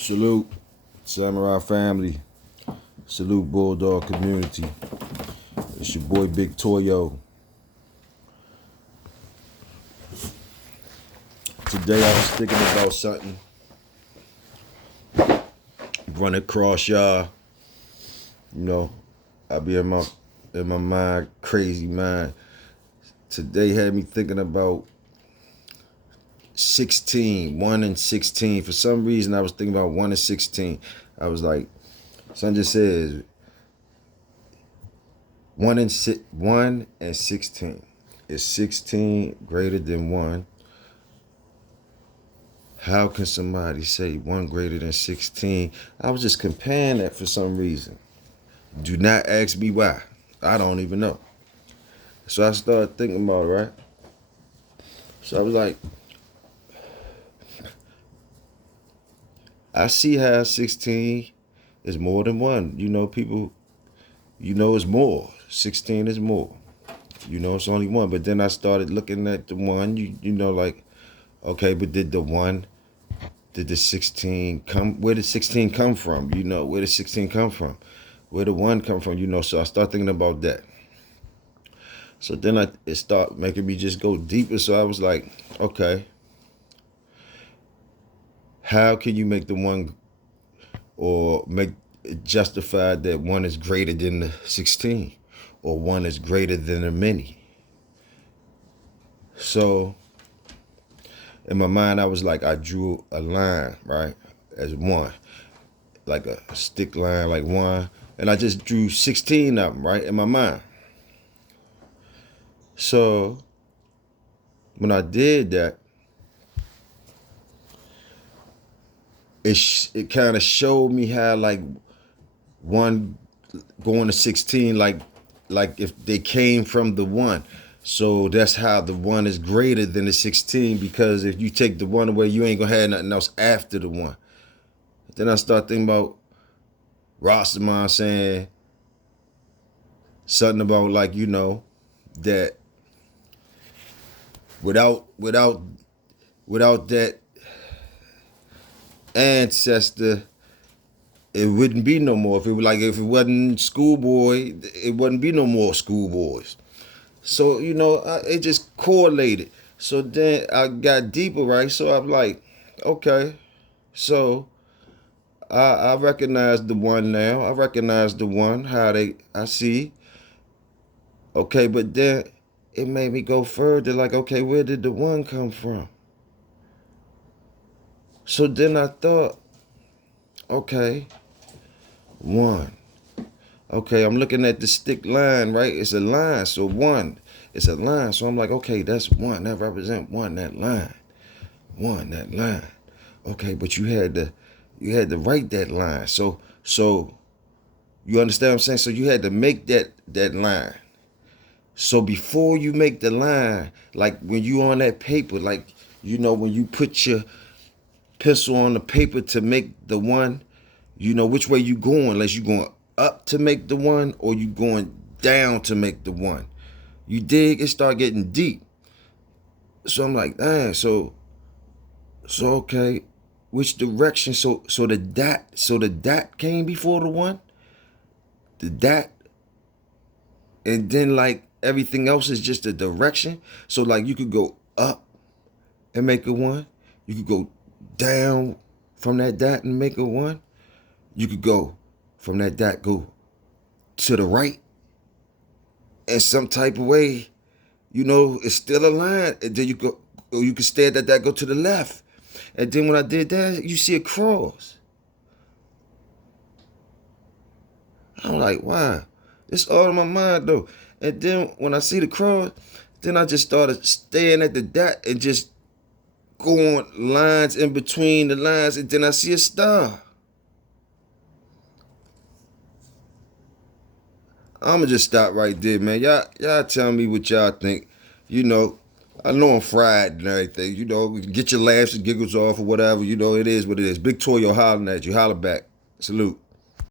Salute, Samurai family. Salute, Bulldog community. It's your boy Big Toyo. Today I was thinking about something. Run across y'all. You know, I be in my mind, crazy mind. Today had me thinking about 16, 1 and 16. For some reason, I was thinking about 1 and 16. I was like, son just says 1 and 16. Is 16 greater than 1? How can somebody say 1 greater than 16? I was just comparing that for some reason. Do not ask me why. I don't even know. So I started thinking about it, right? So I was like, I see how 16 is more than 1. You know, people, it's more. 16 is more. It's only 1. But then I started looking at the 1, like, okay, but did the 16 come, where did 16 come from? Where did 16 come from? Where did 1 come from? So I started thinking about that. So then it started making me just go deeper. So I was like, okay, how can you make the 1 or make it justified that 1 is greater than the 16 or 1 is greater than the many? So in my mind, I was like, I drew a line, right, as 1, like a stick line, like 1. And I just drew 16 of them, right, in my mind. So when I did that, it kind of showed me how like 1 going to 16, like if they came from the 1. So that's how the 1 is greater than the 16, because if you take the 1 away, you ain't gonna have nothing else after the 1. Then I start thinking about Rastaman saying something about like, that without that ancestor, it wouldn't be no more. If it wasn't schoolboy, it wouldn't be no more schoolboys. So, it just correlated. So then I got deeper, right? So I'm like, okay, so I recognize the 1 now. I recognize the 1, I see. Okay, but then it made me go further, like, okay, where did the 1 come from? So then I thought, okay, 1. Okay, I'm looking at the stick line, right? It's a line, so 1, it's a line. So I'm like, okay, that's 1. That represents 1, that line. 1, that line. Okay, but you had to write that line. So you understand what I'm saying? So you had to make that line. So before you make the line, like when you on that paper, like, when you put your pencil on the paper to make the 1, which way you going, unless you going up to make the 1 or you going down to make the 1. You dig? It start getting deep. So I'm like, dang, so okay, which direction? So the dot came before the 1? The dot, and then like everything else is just a direction. So like you could go up and make a 1. You could go down from that dot and make a 1. You could go from that dot, go to the right in some type of way. It's still a line. And then you can stay at that, go to the left. And then when I did that, you see a cross. I'm like, wow, it's all in my mind though. And then when I see the cross, then I just started staring at the dot and just going lines in between the lines. And then I see a star. I'ma just stop right there, man. Y'all tell me what y'all think. I know I'm fried and everything. Get your laughs and giggles off or whatever. It is what it is. Big Toyo hollering at you. Holler back. Salute.